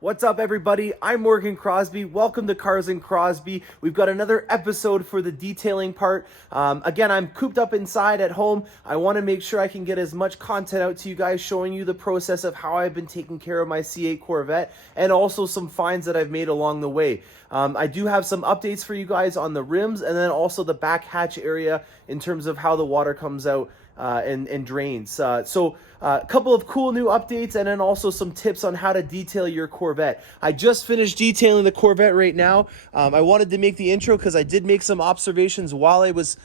What's up, everybody? I'm Morgan Crosby. Welcome to Cars and Crosby. We've got another episode for the detailing part. Again, I'm cooped up inside at home. I want to make sure I can get as much content out to you guys, showing you the process of how I've been taking care of my C8 Corvette and also some finds that I've made along the way. I do have some updates for you guys on the rims and then also the back hatch area in terms of how the water comes out and drains. So a couple of cool new updates and then also some tips on how to detail your Corvette. I just finished detailing the Corvette right now. I wanted to make the intro because I did make some observations while I was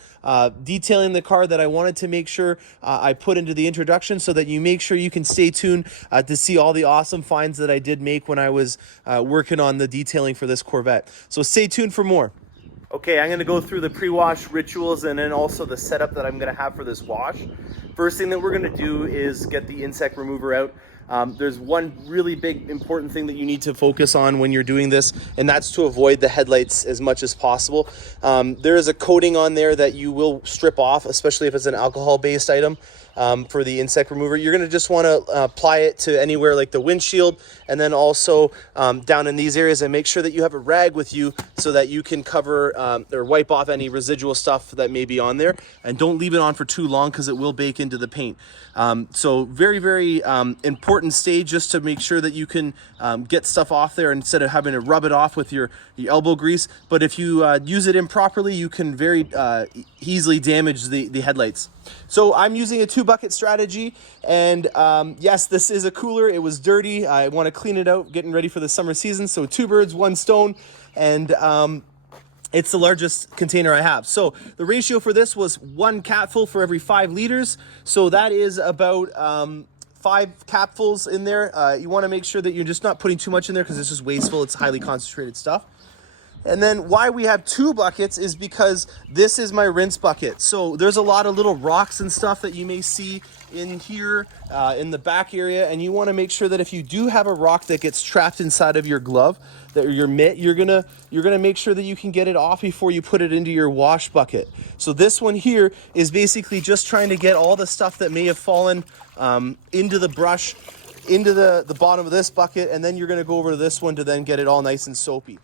detailing the car that I wanted to make sure I put into the introduction, so that you make sure you can stay tuned to see all the awesome finds that I did make when I was working on the detailing for this Corvette. So stay tuned for more. Okay, I'm gonna go through the pre-wash rituals and then also the setup that I'm gonna have for this wash. First thing that we're gonna do is get the insect remover out. There's one really big important thing that you need to focus on when you're doing this, and that's to avoid the headlights as much as possible. There is a coating on there that you will strip off, especially if it's an alcohol-based item. For the insect remover, you're going to just want to apply it to anywhere like the windshield, and then also down in these areas, and make sure that you have a rag with you so that you can cover or wipe off any residual stuff that may be on there, and don't leave it on for too long because it will bake into the paint. So very important stage, just to make sure that you can get stuff off there instead of having to rub it off with your elbow grease. But if you use it improperly, you can very easily damage the headlights. So I'm using a 2-bucket strategy, and yes, this is a cooler. It was dirty. I want to clean it out, getting ready for the summer season. So 2 birds, 1 stone, and it's the largest container I have. So the ratio for this was 1 capful for every 5 liters. So that is about 5 capfuls in there. You want to make sure that you're just not putting too much in there because it's just wasteful. It's highly concentrated stuff. And then why we have 2 buckets is because this is my rinse bucket. So there's a lot of little rocks and stuff that you may see in here in the back area, and you want to make sure that if you do have a rock that gets trapped inside of your glove, that your mitt, you're gonna make sure that you can get it off before you put it into your wash bucket. So this one here is basically just trying to get all the stuff that may have fallen into the brush, into the bottom of this bucket, and then you're gonna go over to this one to then get it all nice and soapy.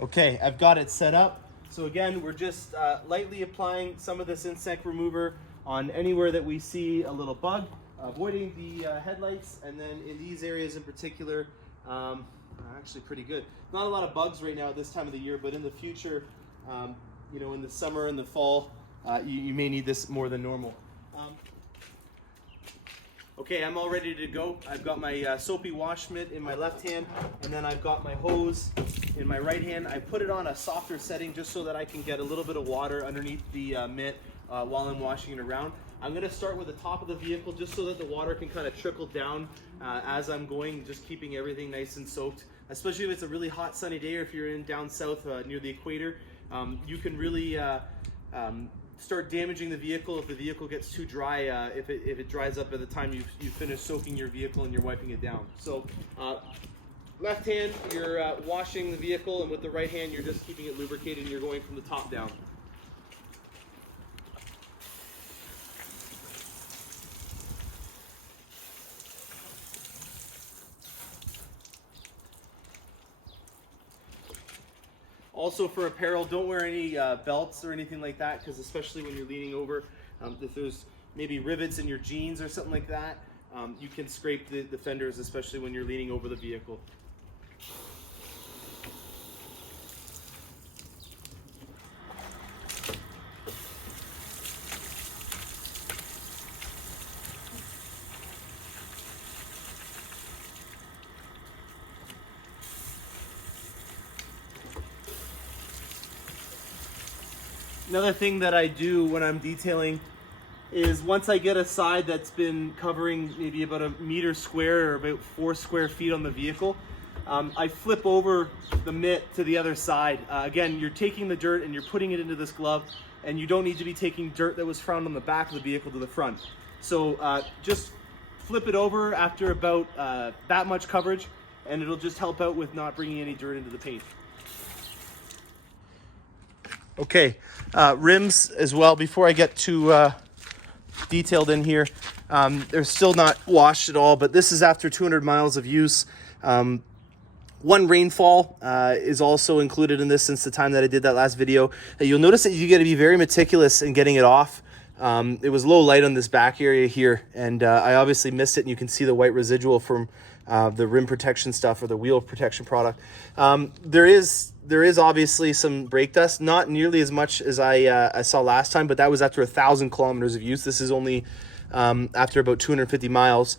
Okay, I've got it set up. So again, we're just lightly applying some of this insect remover on anywhere that we see a little bug, avoiding the headlights, and then in these areas in particular, actually pretty good. Not a lot of bugs right now at this time of the year, but in the future, you know, in the summer and the fall, you may need this more than normal. Okay, I'm all ready to go. I've got my soapy wash mitt in my left hand, and then I've got my hose in my right hand. I put it on a softer setting just so that I can get a little bit of water underneath the mitt while I'm washing it around. I'm gonna start with the top of the vehicle just so that the water can kind of trickle down as I'm going, just keeping everything nice and soaked. Especially if it's a really hot sunny day, or if you're in down south near the equator, you can really start damaging the vehicle if the vehicle gets too dry, if it dries up by the time you finish soaking your vehicle and you're wiping it down. So left hand, you're washing the vehicle, and with the right hand, you're just keeping it lubricated, and you're going from the top down. Also, for apparel, don't wear any belts or anything like that, because especially when you're leaning over, if there's maybe rivets in your jeans or something like that, you can scrape the fenders, especially when you're leaning over the vehicle. Another thing that I do when I'm detailing is, once I get a side that's been covering maybe about 1 meter square or about 4 square feet on the vehicle, I flip over the mitt to the other side. Again, you're taking the dirt and you're putting it into this glove, and you don't need to be taking dirt that was found on the back of the vehicle to the front. So just flip it over after about that much coverage, and it'll just help out with not bringing any dirt into the paint. Okay, rims as well, before I get too detailed in here. They're still not washed at all, but this is after 200 miles of use. One rainfall is also included in this since the time that I did that last video. You'll notice that you got to be very meticulous in getting it off. It was low light on this back area here, and I obviously missed it, and you can see the white residual from the rim protection stuff or the wheel protection product. There is obviously some brake dust, not nearly as much as I saw last time, but that was after 1,000 kilometers of use. This is only after about 250 miles.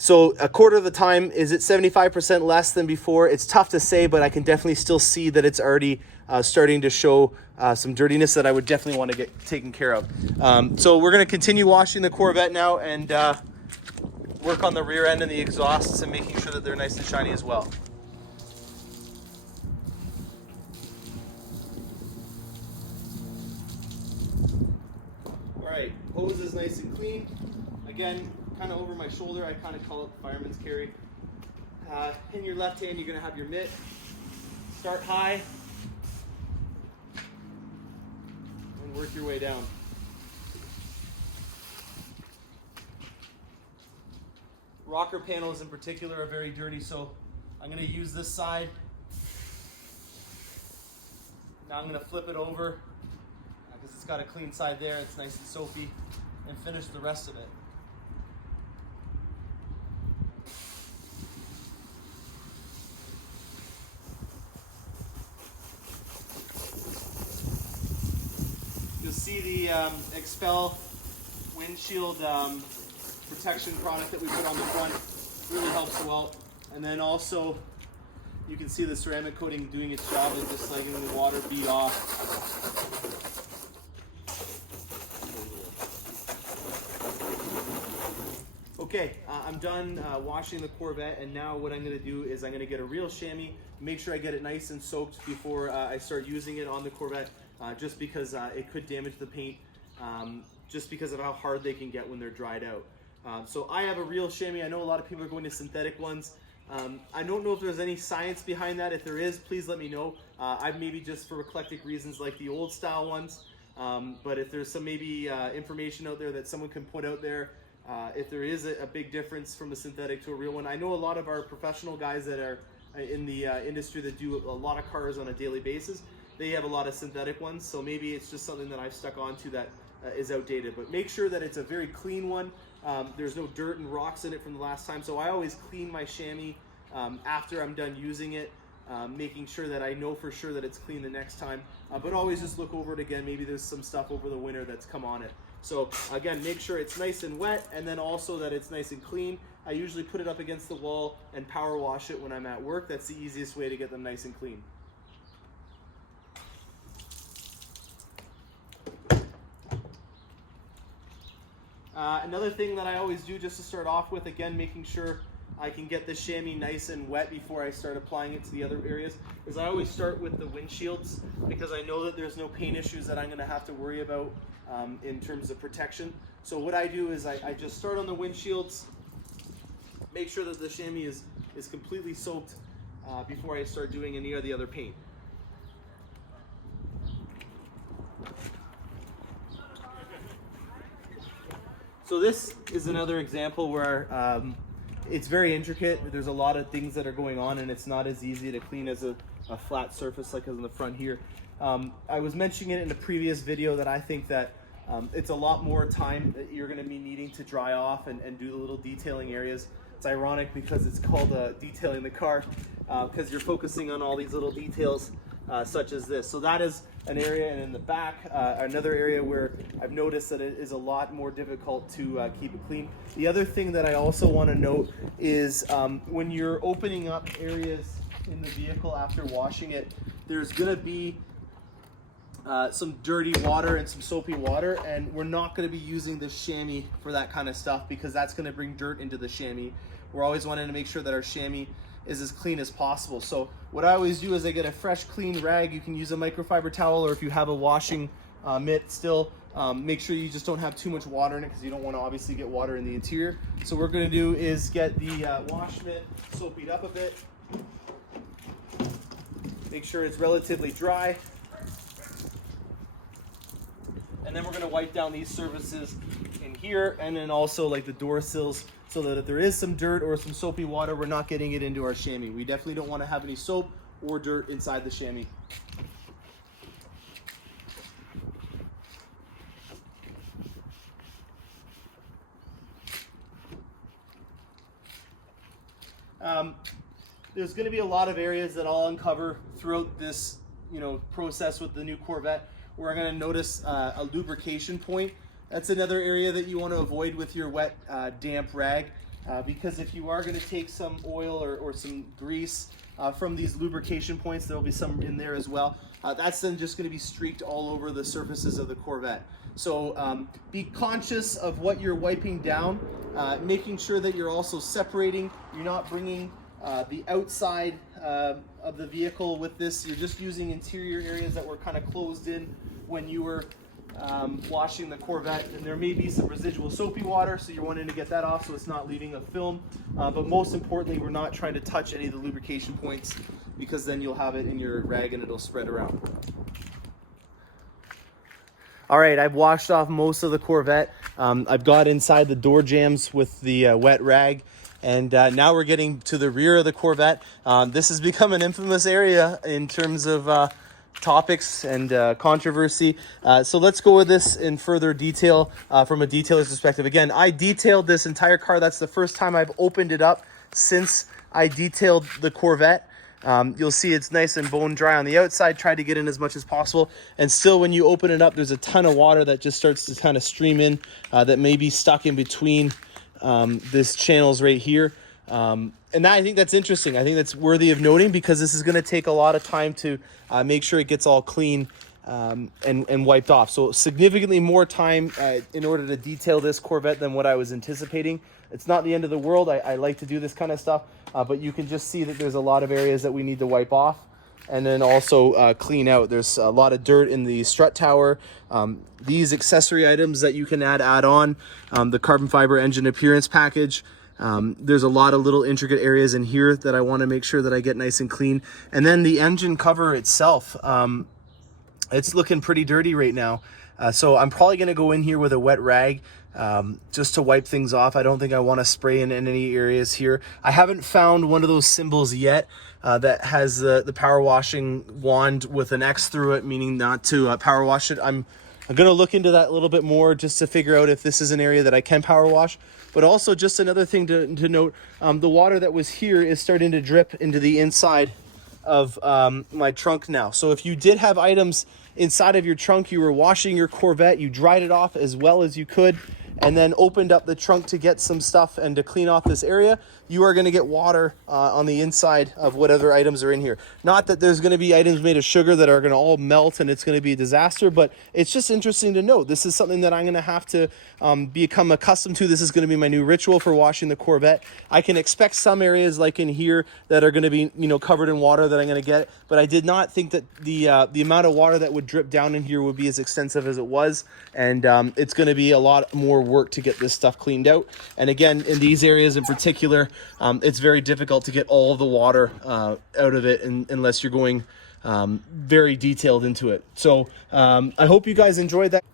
So a quarter of the time, is it 75% less than before? It's tough to say, but I can definitely still see that it's already starting to show some dirtiness that I would definitely want to get taken care of. So we're going to continue washing the Corvette now and work on the rear end and the exhausts and making sure that they're nice and shiny as well. All right, hose is nice and clean. Again, kind of over my shoulder, I kind of call it fireman's carry. In your left hand, you're going to have your mitt. Start high and work your way down. Rocker panels in particular are very dirty, so I'm going to use this side. Now I'm going to flip it over because it's got a clean side there. It's nice and soapy, and finish the rest of it. You'll see the Expel windshield protection product that we put on the front really helps you out. And then also you can see the ceramic coating doing its job and just letting the water bead off. Okay, I'm done washing the Corvette, and now what I'm going to do is I'm going to get a real chamois, make sure I get it nice and soaked before I start using it on the Corvette, just because it could damage the paint, just because of how hard they can get when they're dried out. So I have a real chamois. I know a lot of people are going to synthetic ones. I don't know if there's any science behind that. If there is, please let me know. I maybe just for eclectic reasons like the old style ones, but if there's some maybe information out there that someone can put out there, if there is a big difference from a synthetic to a real one. I know a lot of our professional guys that are in the industry that do a lot of cars on a daily basis, they have a lot of synthetic ones, so maybe it's just something that I've stuck onto that is outdated. But make sure that it's a very clean one. There's no dirt and rocks in it from the last time, so I always clean my chamois after I'm done using it, making sure that I know for sure that it's clean the next time, but always just look over it again. Maybe there's some stuff over the winter that's come on it. So again, make sure it's nice and wet, and then also that it's nice and clean. I usually put it up against the wall and power wash it when I'm at work. That's the easiest way to get them nice and clean. Another thing that I always do just to start off with, again, making sure I can get the chamois nice and wet before I start applying it to the other areas, is I always start with the windshields, because I know that there's no paint issues that I'm going to have to worry about in terms of protection. So what I do is I just start on the windshields, make sure that the chamois is completely soaked before I start doing any of the other paint. So this is another example where it's very intricate. There's a lot of things that are going on, and it's not as easy to clean as a flat surface like in the front here. I was mentioning it in a previous video that I think that it's a lot more time that you're going to be needing to dry off and do the little detailing areas. It's ironic because it's called detailing the car, because you're focusing on all these little details such as this. So that is an area, and in the back, another area where I've noticed that it is a lot more difficult to keep it clean. The other thing that I also want to note is when you're opening up areas in the vehicle after washing it, there's going to be some dirty water and some soapy water, and we're not going to be using the chamois for that kind of stuff because that's going to bring dirt into the chamois. We're always wanting to make sure that our chamois is as clean as possible. So what I always do is I get a fresh clean rag. You can use a microfiber towel, or if you have a washing mitt still, make sure you just don't have too much water in it because you don't want to obviously get water in the interior. So what we're going to do is get the wash mitt soaped up a bit, make sure it's relatively dry, and then we're going to wipe down these surfaces in here, and then also like the door sills so that if there is some dirt or some soapy water, we're not getting it into our chamois. We definitely don't want to have any soap or dirt inside the chamois. There's going to be a lot of areas that I'll uncover throughout this, process with the new Corvette. We're going to notice a lubrication point. That's another area that you want to avoid with your wet, damp rag, because if you are going to take some oil or some grease from these lubrication points, there will be some in there as well. That's then just going to be streaked all over the surfaces of the Corvette. So be conscious of what you're wiping down, making sure that you're also separating. You're not bringing the outside of the vehicle with this. You're just using interior areas that were kind of closed in when you were washing the Corvette, and there may be some residual soapy water, so you're wanting to get that off so it's not leaving a film. But most importantly, we're not trying to touch any of the lubrication points, because then you'll have it in your rag and it'll spread around. All right, I've washed off most of the Corvette. I've got inside the door jambs with the wet rag. And now we're getting to the rear of the Corvette. This has become an infamous area in terms of topics and controversy. So let's go with this in further detail from a detailer's perspective. Again, I detailed this entire car. That's the first time I've opened it up since I detailed the Corvette. You'll see it's nice and bone dry on the outside. Tried to get in as much as possible. And still, when you open it up, there's a ton of water that just starts to kind of stream in that may be stuck in between this channels right here. And I think that's interesting. I think that's worthy of noting, because this is going to take a lot of time to make sure it gets all clean and wiped off. So significantly more time in order to detail this Corvette than what I was anticipating. It's not the end of the world. I like to do this kind of stuff, but you can just see that there's a lot of areas that we need to wipe off. And then also clean out. There's a lot of dirt in the strut tower. These accessory items that you can add on, the carbon fiber engine appearance package. There's a lot of little intricate areas in here that I want to make sure that I get nice and clean. And then the engine cover itself, it's looking pretty dirty right now. So I'm probably going to go in here with a wet rag just to wipe things off. I don't think I want to spray in any areas here. I haven't found one of those symbols yet that has the power washing wand with an X through it, meaning not to power wash it. I'm going to look into that a little bit more just to figure out if this is an area that I can power wash. But also, just another thing to note, the water that was here is starting to drip into the inside of my trunk now. So if you did have items inside of your trunk, you were washing your Corvette, you dried it off as well as you could, and then opened up the trunk to get some stuff and to clean off this area, you are going to get water on the inside of whatever items are in here. Not that there's going to be items made of sugar that are going to all melt and it's going to be a disaster, but it's just interesting to note. This is something that I'm going to have to become accustomed to. This is going to be my new ritual for washing the Corvette. I can expect some areas like in here that are going to be, covered in water that I'm going to get, but I did not think that the amount of water that would drip down in here would be as extensive as it was, and it's going to be a lot more work to get this stuff cleaned out. And again, in these areas in particular, it's very difficult to get all of the water out of it unless you're going very detailed into it. So I hope you guys enjoyed that.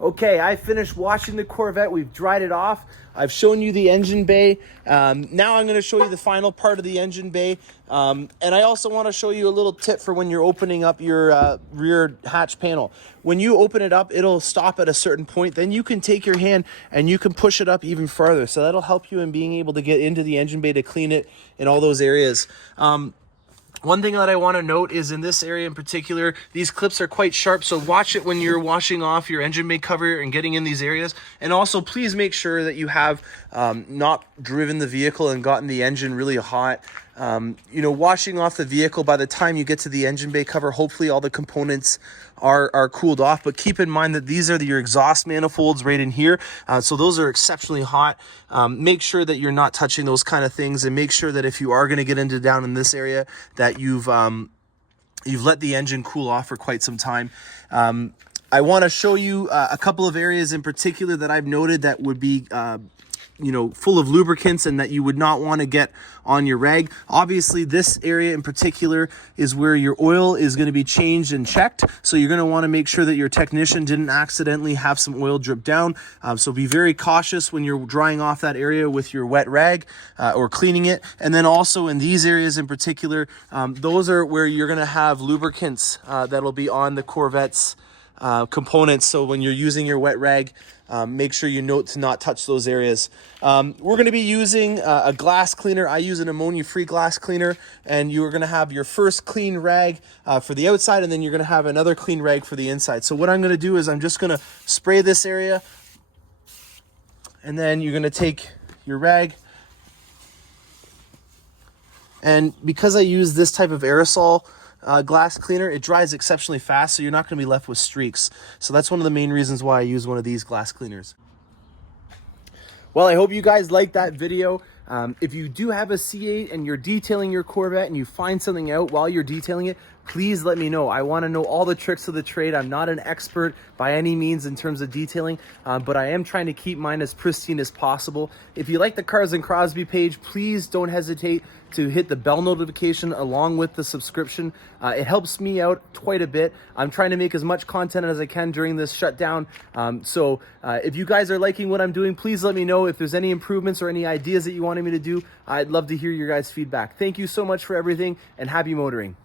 Okay, I finished washing the Corvette. We've dried it off. I've shown you the engine bay. Now I'm going to show you the final part of the engine bay. And I also want to show you a little tip for when you're opening up your rear hatch panel. When you open it up, it'll stop at a certain point. Then you can take your hand and you can push it up even further. So that'll help you in being able to get into the engine bay to clean it in all those areas. One thing that I want to note is in this area in particular, these clips are quite sharp, so watch it when you're washing off your engine bay cover and getting in these areas. And also, please make sure that you have not driven the vehicle and gotten the engine really hot. Washing off the vehicle, by the time you get to the engine bay cover, hopefully all the components are cooled off. But keep in mind that these are your exhaust manifolds right in here. So those are exceptionally hot. Make sure that you're not touching those kind of things, and make sure that if you are going to get into down in this area, that you've let the engine cool off for quite some time. I want to show you a couple of areas in particular that I've noted that would be full of lubricants and that you would not want to get on your rag. Obviously, this area in particular is where your oil is going to be changed and checked. So you're going to want to make sure that your technician didn't accidentally have some oil drip down. So be very cautious when you're drying off that area with your wet rag or cleaning it. And then also in these areas in particular, those are where you're going to have lubricants that'll be on the Corvette's components. So when you're using your wet rag, make sure you note to not touch those areas. We're going to be using a glass cleaner. I use an ammonia-free glass cleaner, and you're going to have your first clean rag for the outside, and then you're going to have another clean rag for the inside. So what I'm going to do is I'm just going to spray this area, and then you're going to take your rag. And because I use this type of aerosol glass cleaner, it dries exceptionally fast, so you're not going to be left with streaks. So that's one of the main reasons why I use one of these glass cleaners. Well, I hope you guys liked that video. If you do have a C8 and you're detailing your Corvette and you find something out while you're detailing it, please let me know. I want to know all the tricks of the trade. I'm not an expert by any means in terms of detailing, but I am trying to keep mine as pristine as possible. If you like the Cars and Crosby page, please don't hesitate to hit the bell notification along with the subscription. It helps me out quite a bit. I'm trying to make as much content as I can during this shutdown. So if you guys are liking what I'm doing, please let me know. If there's any improvements or any ideas that you wanted me to do, I'd love to hear your guys' feedback. Thank you so much for everything, and happy motoring.